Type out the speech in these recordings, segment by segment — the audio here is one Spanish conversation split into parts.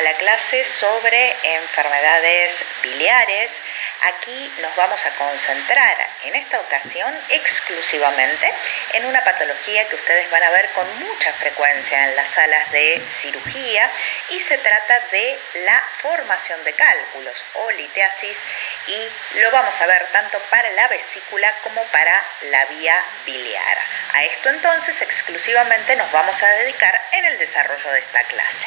a la clase sobre enfermedades biliares. Aquí nos vamos a concentrar en esta ocasión exclusivamente en una patología que ustedes van a ver con mucha frecuencia en las salas de cirugía y se trata de la formación de cálculos o litiasis y lo vamos a ver tanto para la vesícula como para la vía biliar. A esto entonces exclusivamente nos vamos a dedicar en el desarrollo de esta clase.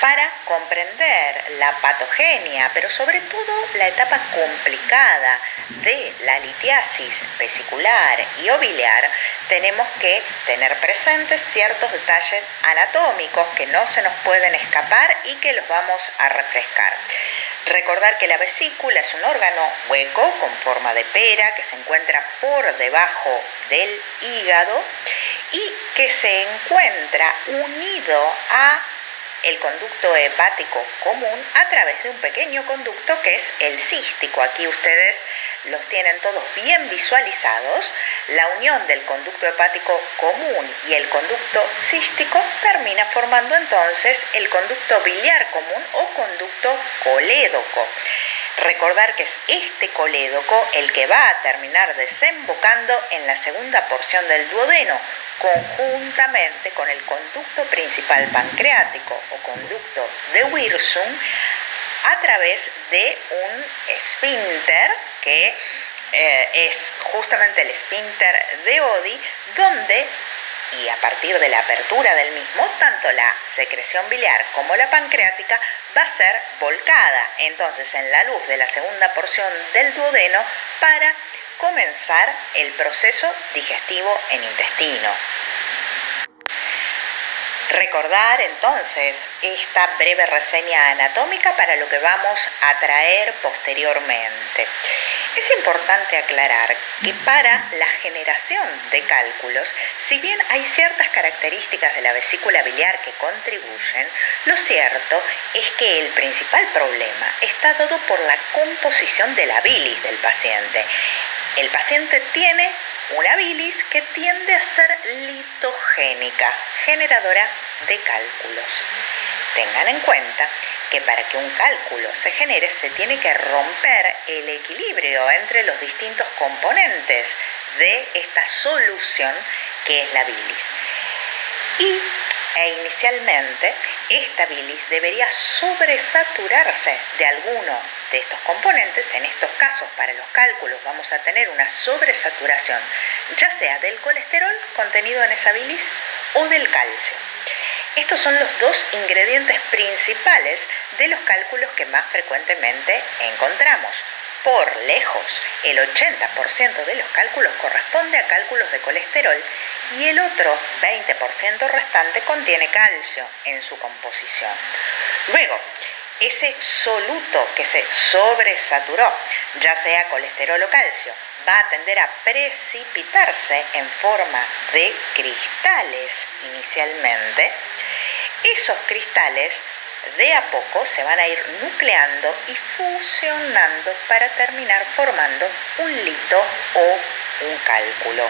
Para comprender la patogenia, pero sobre todo la etapa complicada de la litiasis vesicular y o biliar, tenemos que tener presentes ciertos detalles anatómicos que no se nos pueden escapar y que los vamos a refrescar. Recordar que la vesícula es un órgano hueco con forma de pera que se encuentra por debajo del hígado y que se encuentra unido a el conducto hepático común a través de un pequeño conducto que es el cístico. Aquí ustedes los tienen todos bien visualizados. La unión del conducto hepático común y el conducto cístico termina formando entonces el conducto biliar común o conducto colédoco. Recordar que es este colédoco el que va a terminar desembocando en la segunda porción del duodeno, conjuntamente con el conducto principal pancreático o conducto de Wirsung a través de un esfínter que es justamente el esfínter de Oddi, donde y a partir de la apertura del mismo, tanto la secreción biliar como la pancreática va a ser volcada entonces en la luz de la segunda porción del duodeno para comenzar el proceso digestivo en intestino. Recordar entonces esta breve reseña anatómica para lo que vamos a traer posteriormente. Es importante aclarar que para la generación de cálculos, si bien hay ciertas características de la vesícula biliar que contribuyen, lo cierto es que el principal problema está dado por la composición de la bilis del paciente. El paciente tiene una bilis que tiende a ser litogénica, generadora de cálculos. Tengan en cuenta que para que un cálculo se genere se tiene que romper el equilibrio entre los distintos componentes de esta solución que es la bilis. Inicialmente esta bilis debería sobresaturarse de alguno de estos componentes. En estos casos para los cálculos vamos a tener una sobresaturación ya sea del colesterol contenido en esa bilis o del calcio. Estos son los dos ingredientes principales de los cálculos que más frecuentemente encontramos. Por lejos, el 80% de los cálculos corresponde a cálculos de colesterol y el otro 20% restante contiene calcio en su composición. Luego, ese soluto que se sobresaturó, ya sea colesterol o calcio, va a tender a precipitarse en forma de cristales inicialmente. Esos cristales de a poco se van a ir nucleando y fusionando para terminar formando un lito o un cálculo.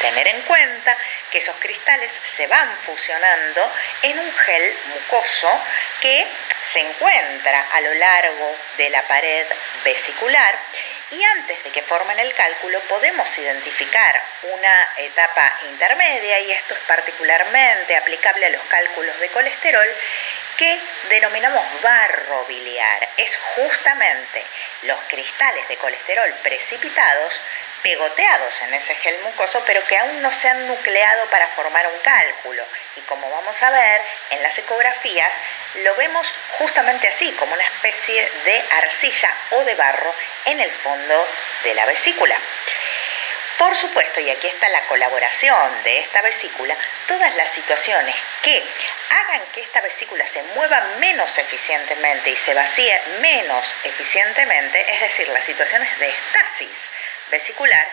Tener en cuenta que esos cristales se van fusionando en un gel mucoso que se encuentra a lo largo de la pared vesicular y antes de que formen el cálculo podemos identificar una etapa intermedia y esto es particularmente aplicable a los cálculos de colesterol que denominamos barro biliar. Es justamente los cristales de colesterol precipitados pegoteados en ese gel mucoso, pero que aún no se han nucleado para formar un cálculo. Y como vamos a ver en las ecografías, lo vemos justamente así, como una especie de arcilla o de barro en el fondo de la vesícula. Por supuesto, y aquí está la colaboración de esta vesícula, todas las situaciones que hagan que esta vesícula se mueva menos eficientemente y se vacíe menos eficientemente, es decir, las situaciones de estasis vesicular,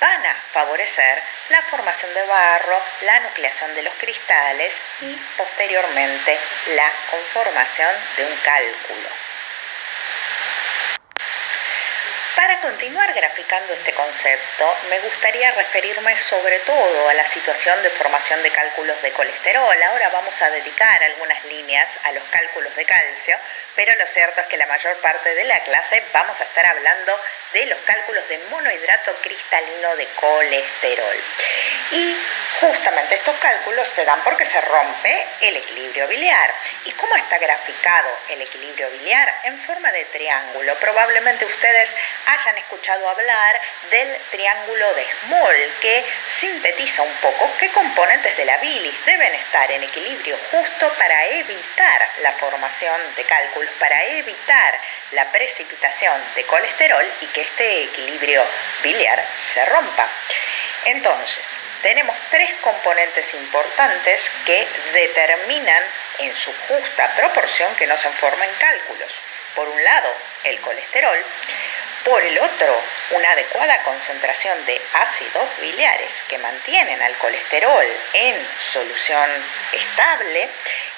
van a favorecer la formación de barro, la nucleación de los cristales y posteriormente la conformación de un cálculo. Para continuar graficando este concepto, me gustaría referirme sobre todo a la situación de formación de cálculos de colesterol. Ahora vamos a dedicar algunas líneas a los cálculos de calcio, pero lo cierto es que la mayor parte de la clase vamos a estar hablando de los cálculos de monohidrato cristalino de colesterol. Y justamente estos cálculos se dan porque se rompe el equilibrio biliar. ¿Y cómo está graficado el equilibrio biliar? En forma de triángulo. Probablemente ustedes hayan escuchado hablar del triángulo de Small, que sintetiza un poco qué componentes de la bilis deben estar en equilibrio justo para evitar la formación de cálculos, para evitar la precipitación de colesterol y que este equilibrio biliar se rompa. Entonces, tenemos tres componentes importantes que determinan en su justa proporción que no se formen cálculos. Por un lado, el colesterol. Por el otro, una adecuada concentración de ácidos biliares que mantienen al colesterol en solución estable.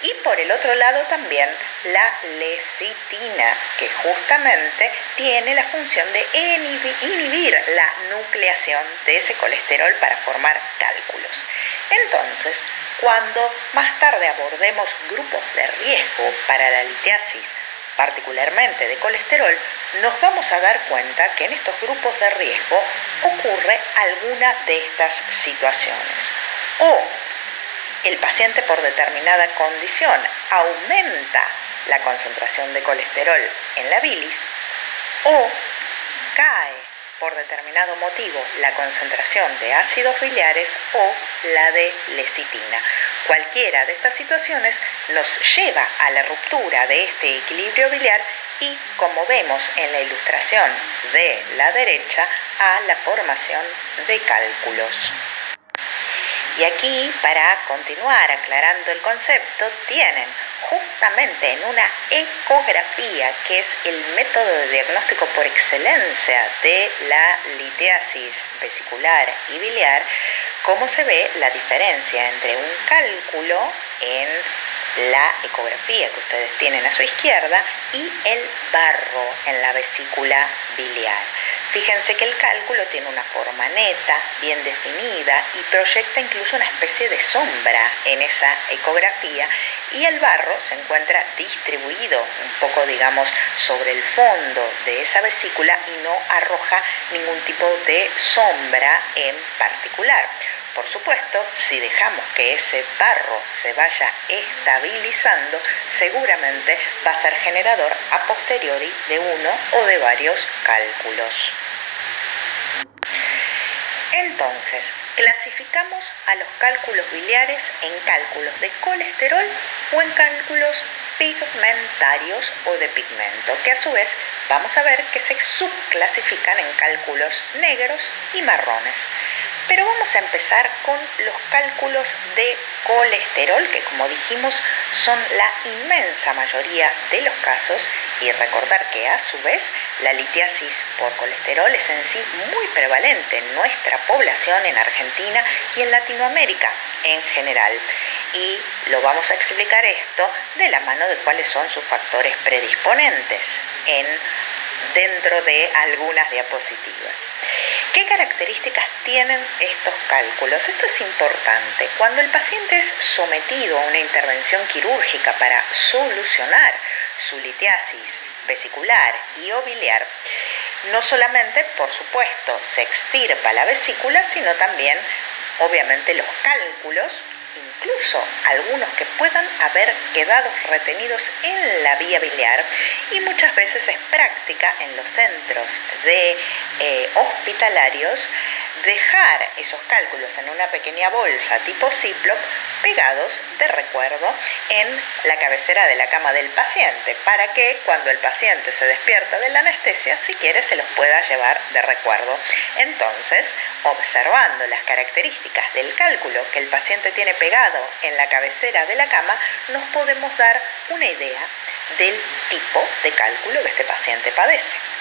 Y por el otro lado también la lecitina, que justamente tiene la función de inhibir la nucleación de ese colesterol para formar cálculos. Entonces, cuando más tarde abordemos grupos de riesgo para la litiasis, particularmente de colesterol, nos vamos a dar cuenta que en estos grupos de riesgo ocurre alguna de estas situaciones. O el paciente por determinada condición aumenta la concentración de colesterol en la bilis, o cae por determinado motivo la concentración de ácidos biliares o la de lecitina. Cualquiera de estas situaciones nos lleva a la ruptura de este equilibrio biliar y, como vemos en la ilustración de la derecha, a la formación de cálculos. Y aquí, para continuar aclarando el concepto, tienen justamente en una ecografía, que es el método de diagnóstico por excelencia de la litiasis vesicular y biliar, cómo se ve la diferencia entre un cálculo en la ecografía que ustedes tienen a su izquierda y el barro en la vesícula biliar. Fíjense que el cálculo tiene una forma neta, bien definida y proyecta incluso una especie de sombra en esa ecografía, y el barro se encuentra distribuido un poco, digamos, sobre el fondo de esa vesícula y no arroja ningún tipo de sombra en particular. Por supuesto, si dejamos que ese barro se vaya estabilizando, seguramente va a ser generador a posteriori de uno o de varios cálculos. Entonces, clasificamos a los cálculos biliares en cálculos de colesterol o en cálculos pigmentarios o de pigmento, que a su vez vamos a ver que se subclasifican en cálculos negros y marrones. Pero vamos a empezar con los cálculos de colesterol, que como dijimos son la inmensa mayoría de los casos, y recordar que a su vez la litiasis por colesterol es en sí muy prevalente en nuestra población, en Argentina y en Latinoamérica en general. Y lo vamos a explicar esto de la mano de cuáles son sus factores predisponentes dentro de algunas diapositivas. ¿Qué características tienen estos cálculos? Esto es importante. Cuando el paciente es sometido a una intervención quirúrgica para solucionar su litiasis vesicular y o biliar, no solamente, por supuesto, se extirpa la vesícula, sino también, obviamente, los cálculos, incluso algunos que puedan haber quedado retenidos en la vía biliar, y muchas veces es práctica en los centros hospitalarios dejar esos cálculos en una pequeña bolsa tipo Ziploc pegados de recuerdo en la cabecera de la cama del paciente, para que cuando el paciente se despierta de la anestesia, si quiere, se los pueda llevar de recuerdo. Entonces, observando las características del cálculo que el paciente tiene pegado en la cabecera de la cama, nos podemos dar una idea del tipo de cálculo que este paciente padece.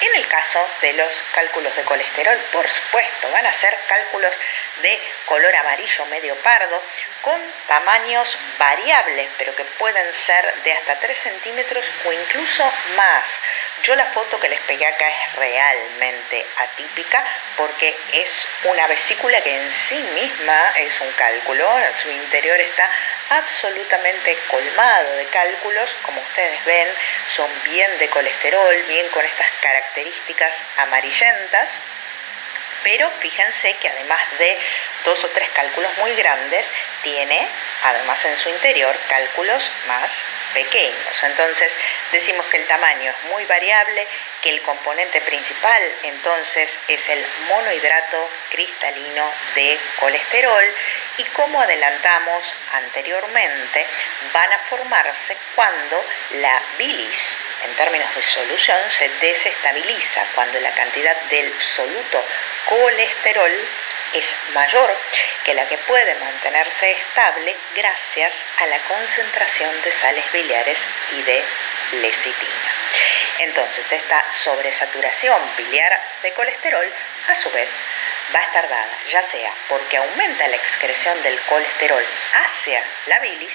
En el caso de los cálculos de colesterol, por supuesto, van a ser cálculos de color amarillo medio pardo, con tamaños variables, pero que pueden ser de hasta 3 centímetros o incluso más, Yo la foto que les pegué acá es realmente atípica porque es una vesícula que en sí misma es un cálculo, su interior está absolutamente colmado de cálculos, como ustedes ven, son bien de colesterol, bien con estas características amarillentas, pero fíjense que además de 2 o 3 cálculos muy grandes, tiene además en su interior cálculos más pequeños. Entonces decimos que el tamaño es muy variable, que el componente principal entonces es el monohidrato cristalino de colesterol y, como adelantamos anteriormente, van a formarse cuando la bilis, en términos de solución, se desestabiliza, cuando la cantidad del soluto colesterol es mayor que la que puede mantenerse estable gracias a la concentración de sales biliares y de lecitina. Entonces, esta sobresaturación biliar de colesterol, a su vez, va a estar dada ya sea porque aumenta la excreción del colesterol hacia la bilis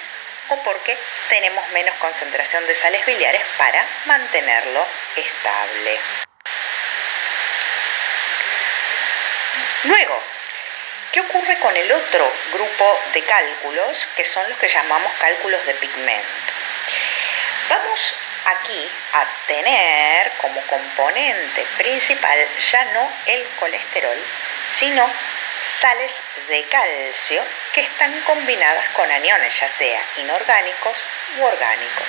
o porque tenemos menos concentración de sales biliares para mantenerlo estable. Luego, ¿qué ocurre con el otro grupo de cálculos, que son los que llamamos cálculos de pigmento? Vamos aquí a tener como componente principal ya no el colesterol, sino sales de calcio que están combinadas con aniones, ya sea inorgánicos u orgánicos.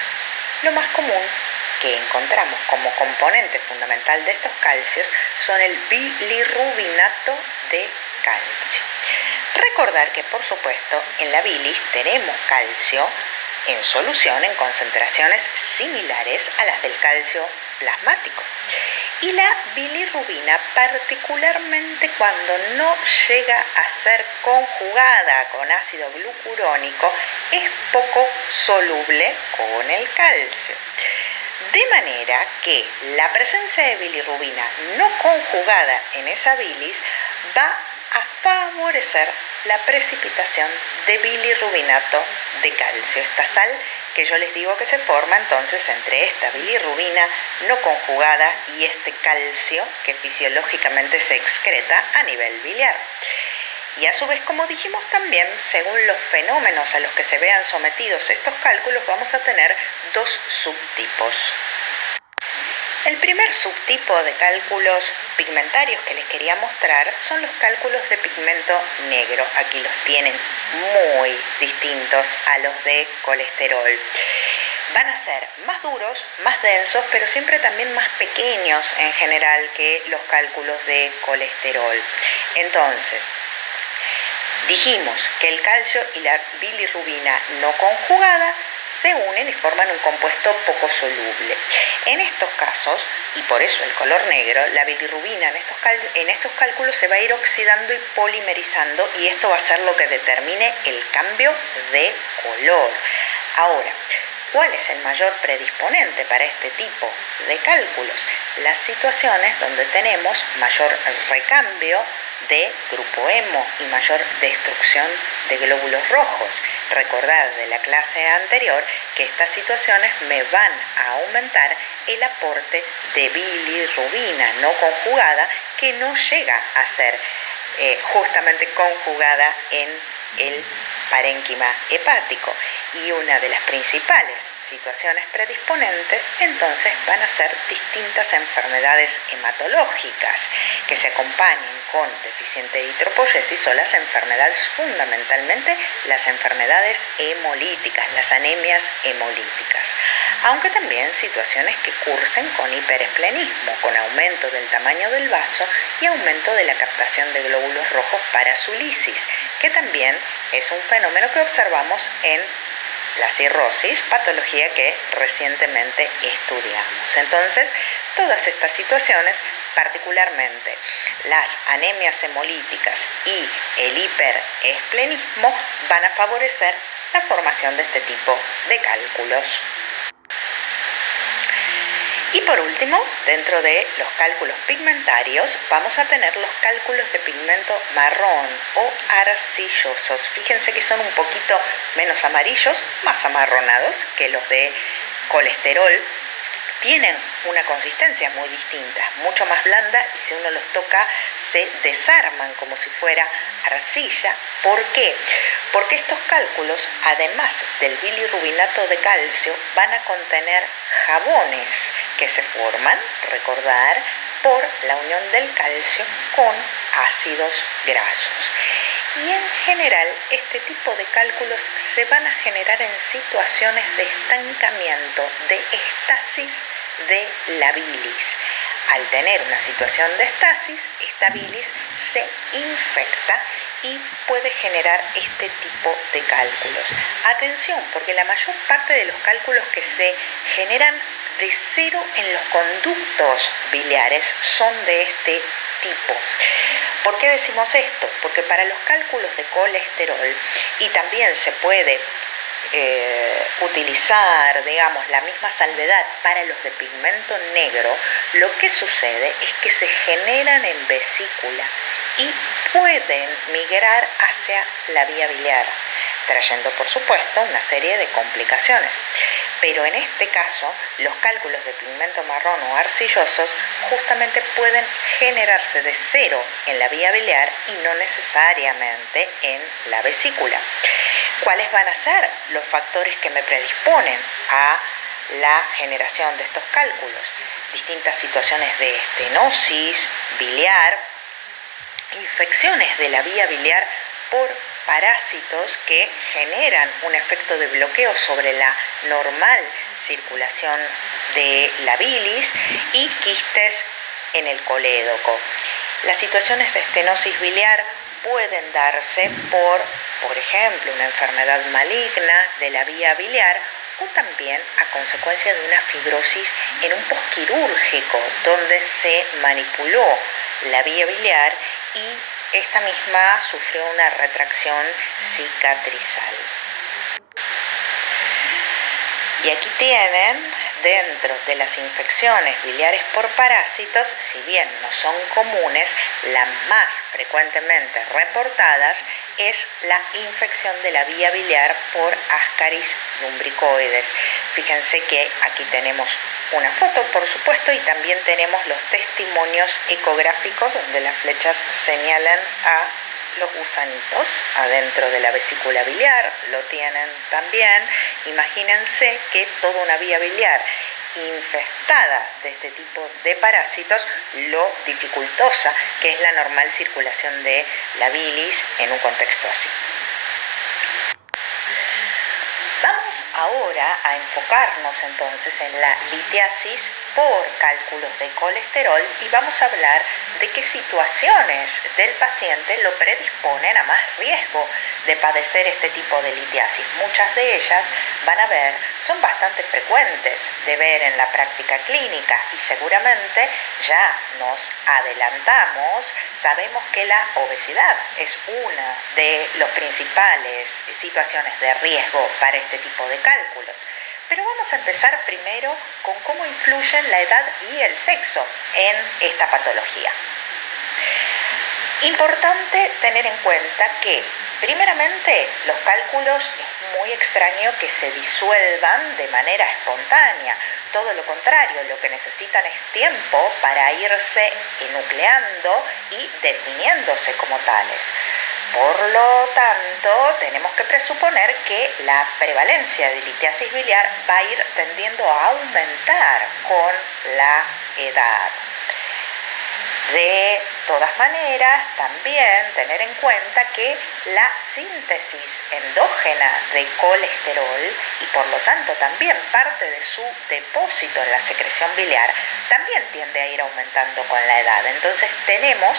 Lo más común que encontramos como componente fundamental de estos calcios son el bilirrubinato de calcio. Recordar que, por supuesto, en la bilis tenemos calcio en solución en concentraciones similares a las del calcio plasmático. Y la bilirrubina, particularmente cuando no llega a ser conjugada con ácido glucurónico, es poco soluble con el calcio. De manera que la presencia de bilirrubina no conjugada en esa bilis va a favorecer la precipitación de bilirrubinato de calcio, esta sal que yo les digo que se forma entonces entre esta bilirrubina no conjugada y este calcio que fisiológicamente se excreta a nivel biliar. Y a su vez, como dijimos también, según los fenómenos a los que se vean sometidos estos cálculos, vamos a tener 2 subtipos. El primer subtipo de cálculos pigmentarios que les quería mostrar son los cálculos de pigmento negro. Aquí los tienen muy distintos a los de colesterol. Van a ser más duros, más densos, pero siempre también más pequeños en general que los cálculos de colesterol. Entonces, dijimos que el calcio y la bilirrubina no conjugada se unen y forman un compuesto poco soluble. En estos casos, y por eso el color negro, la bilirrubina en estos cálculos se va a ir oxidando y polimerizando, y esto va a ser lo que determine el cambio de color. Ahora, ¿cuál es el mayor predisponente para este tipo de cálculos? Las situaciones donde tenemos mayor recambio de grupo hemo y mayor destrucción de glóbulos rojos. Recordad de la clase anterior que estas situaciones me van a aumentar el aporte de bilirrubina no conjugada, que no llega a ser justamente conjugada en el parénquima hepático. Y una de las principales situaciones predisponentes entonces van a ser distintas enfermedades hematológicas que se acompañen con deficiente eritropoyesis o las enfermedades, fundamentalmente las enfermedades hemolíticas, las anemias hemolíticas, aunque también situaciones que cursen con hiperesplenismo, con aumento del tamaño del vaso y aumento de la captación de glóbulos rojos para su lisis, que también es un fenómeno que observamos en la cirrosis, patología que recientemente estudiamos. Entonces, todas estas situaciones, particularmente las anemias hemolíticas y el hiperesplenismo, van a favorecer la formación de este tipo de cálculos. Y por último, dentro de los cálculos pigmentarios, vamos a tener los cálculos de pigmento marrón o arcillosos. Fíjense que son un poquito menos amarillos, más amarronados que los de colesterol, tienen una consistencia muy distinta, mucho más blanda, y si uno los toca se desarman como si fuera arcilla. ¿Por qué? Porque estos cálculos, además del bilirrubinato de calcio, van a contener jabones que se forman, recordar, por la unión del calcio con ácidos grasos. Y en general, este tipo de cálculos se van a generar en situaciones de estancamiento, de estasis de la bilis. Al tener una situación de estasis, esta bilis se infecta y puede generar este tipo de cálculos. Atención, porque la mayor parte de los cálculos que se generan de cero en los conductos biliares son de este tipo. ¿Por qué decimos esto? Porque para los cálculos de colesterol, y también se puede utilizar, digamos, la misma salvedad para los de pigmento negro, lo que sucede es que se generan en vesícula y pueden migrar hacia la vía biliar, trayendo, por supuesto, una serie de complicaciones. Pero en este caso, los cálculos de pigmento marrón o arcillosos justamente pueden generarse de cero en la vía biliar y no necesariamente en la vesícula. ¿Cuáles van a ser los factores que me predisponen a la generación de estos cálculos? Distintas situaciones de estenosis biliar, infecciones de la vía biliar por parásitos que generan un efecto de bloqueo sobre la normal circulación de la bilis, y quistes en el colédoco. Las situaciones de estenosis biliar pueden darse por ejemplo, una enfermedad maligna de la vía biliar, o también a consecuencia de una fibrosis en un posquirúrgico donde se manipuló la vía biliar y esta misma sufrió una retracción cicatrizal. Y aquí tienen, dentro de las infecciones biliares por parásitos, si bien no son comunes, las más frecuentemente reportadas es la infección de la vía biliar por Ascaris lumbricoides. Fíjense que aquí tenemos una foto, por supuesto, y también tenemos los testimonios ecográficos donde las flechas señalan a los gusanitos adentro de la vesícula biliar. Lo tienen también. Imagínense que toda una vía biliar infestada de este tipo de parásitos, lo dificultosa que es la normal circulación de la bilis en un contexto así. Vamos ahora a enfocarnos entonces en la litiasis por cálculos de colesterol y vamos a hablar de qué situaciones del paciente lo predisponen a más riesgo de padecer este tipo de litiasis. Muchas de ellas son bastante frecuentes de ver en la práctica clínica y seguramente ya nos adelantamos. Sabemos que la obesidad es una de las principales situaciones de riesgo para este tipo de cálculos. Pero vamos a empezar primero con cómo influyen la edad y el sexo en esta patología. Importante tener en cuenta que, primeramente, los cálculos es muy extraño que se disuelvan de manera espontánea. Todo lo contrario, lo que necesitan es tiempo para irse enucleando y definiéndose como tales. Por lo tanto, tenemos que presuponer que la prevalencia de litiasis biliar va a ir tendiendo a aumentar con la edad. De todas maneras, también tener en cuenta que la síntesis endógena de colesterol y por lo tanto también parte de su depósito en la secreción biliar también tiende a ir aumentando con la edad. Entonces tenemos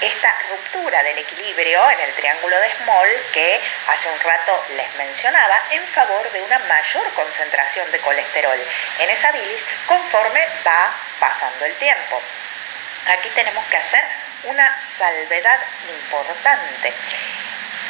esta ruptura del equilibrio en el triángulo de Small que hace un rato les mencionaba en favor de una mayor concentración de colesterol en esa bilis conforme va pasando el tiempo. Aquí tenemos que hacer una salvedad importante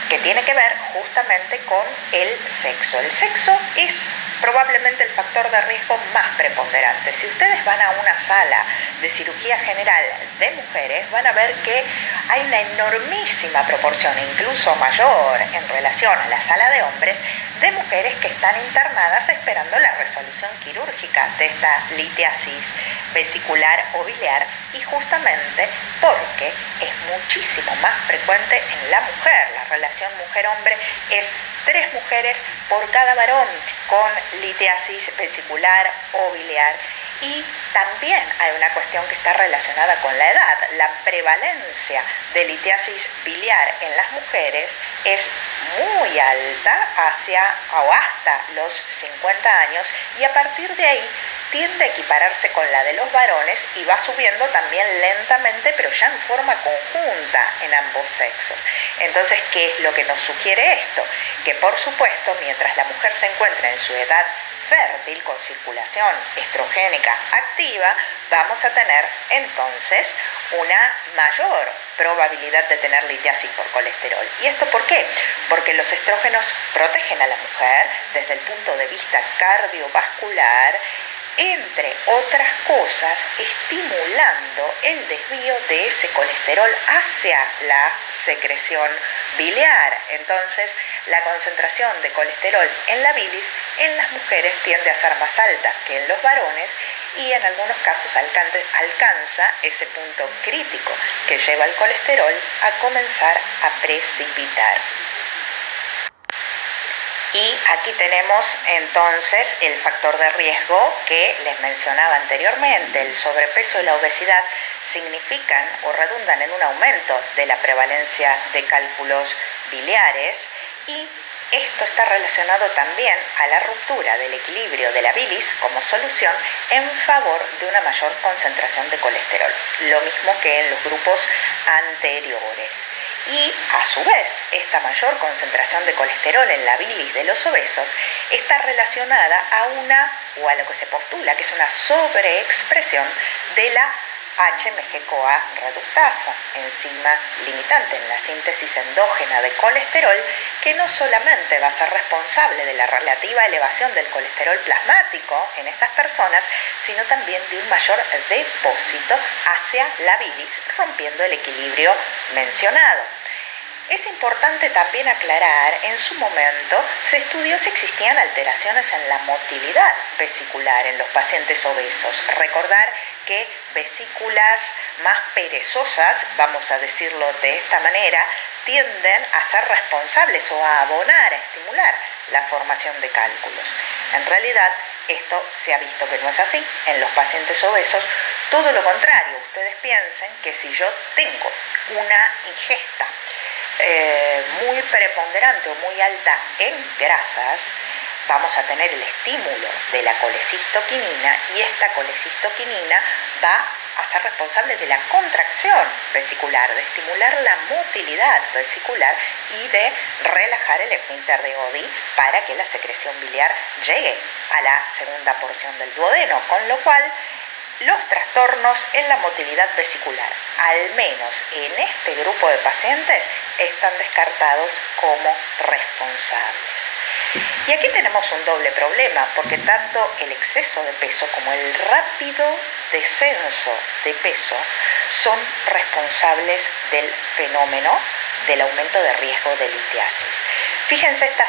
que tiene que ver justamente con el sexo. El sexo es probablemente el factor de riesgo más preponderante. Si ustedes van a una sala de cirugía general de mujeres, van a ver que hay una enormísima proporción, incluso mayor en relación a la sala de hombres, de mujeres que están internadas esperando la resolución quirúrgica de esta litiasis vesicular o biliar, y justamente porque es muchísimo más frecuente en la mujer. La relación mujer-hombre es 3 mujeres por cada varón con litiasis vesicular o biliar. Y también hay una cuestión que está relacionada con la edad. La prevalencia de litiasis biliar en las mujeres es muy alta hacia o hasta los 50 años, y a partir de ahí tiende a equipararse con la de los varones y va subiendo también lentamente, pero ya en forma conjunta en ambos sexos. Entonces, ¿qué es lo que nos sugiere esto? Que por supuesto, mientras la mujer se encuentra en su edad fértil, con circulación estrogénica activa, vamos a tener entonces una mayor probabilidad de tener litiasis por colesterol. ¿Y esto por qué? Porque los estrógenos protegen a la mujer desde el punto de vista cardiovascular, entre otras cosas, estimulando el desvío de ese colesterol hacia la secreción biliar. Entonces, la concentración de colesterol en la bilis en las mujeres tiende a ser más alta que en los varones, y en algunos casos alcanza ese punto crítico que lleva el colesterol a comenzar a precipitar. Y aquí tenemos entonces el factor de riesgo que les mencionaba anteriormente. El sobrepeso y la obesidad significan o redundan en un aumento de la prevalencia de cálculos biliares, y esto está relacionado también a la ruptura del equilibrio de la bilis como solución en favor de una mayor concentración de colesterol, lo mismo que en los grupos anteriores. Y a su vez, esta mayor concentración de colesterol en la bilis de los obesos está relacionada a lo que se postula que es una sobreexpresión de la HMG-CoA reductasa, enzima limitante en la síntesis endógena de colesterol, que no solamente va a ser responsable de la relativa elevación del colesterol plasmático en estas personas, sino también de un mayor depósito hacia la bilis, rompiendo el equilibrio mencionado. Es importante también aclarar, en su momento se estudió si existían alteraciones en la motilidad vesicular en los pacientes obesos. Recordar que vesículas más perezosas, vamos a decirlo de esta manera, tienden a ser responsables o a abonar, a estimular la formación de cálculos. En realidad, esto se ha visto que no es así en los pacientes obesos. Todo lo contrario, ustedes piensen que si yo tengo una ingesta muy preponderante o muy alta en grasas, vamos a tener el estímulo de la colecistoquinina, y esta colecistoquinina va a ser responsable de la contracción vesicular, de estimular la motilidad vesicular y de relajar el esfínter de Oddi para que la secreción biliar llegue a la segunda porción del duodeno, con lo cual los trastornos en la motilidad vesicular, al menos en este grupo de pacientes, están descartados como responsables. Y aquí tenemos un doble problema, porque tanto el exceso de peso como el rápido descenso de peso son responsables del fenómeno del aumento de riesgo de litiasis. Fíjense estas